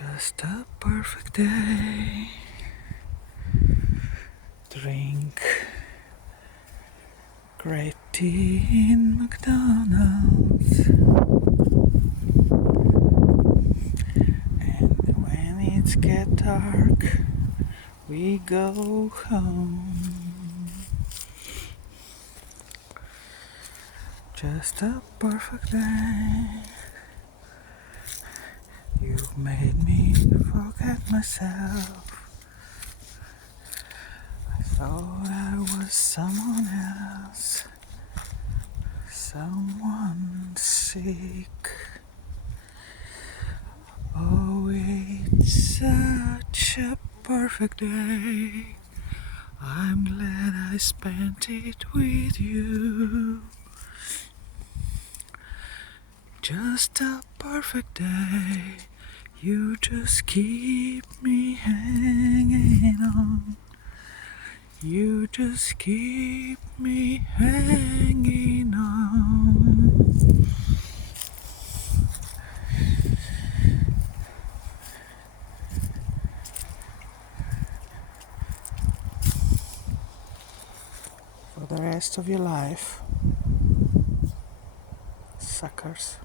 Just a perfect day. Drink great tea in McDonald's. And when it's get dark, we go home. Just a perfect day. You've made me forget myself. I thought I was someone else, someone sick. Oh, it's such a perfect day. I'm glad I spent it with you. Just a perfect day. You just keep me hanging on. You just keep me hanging on. For the rest of your life, suckers.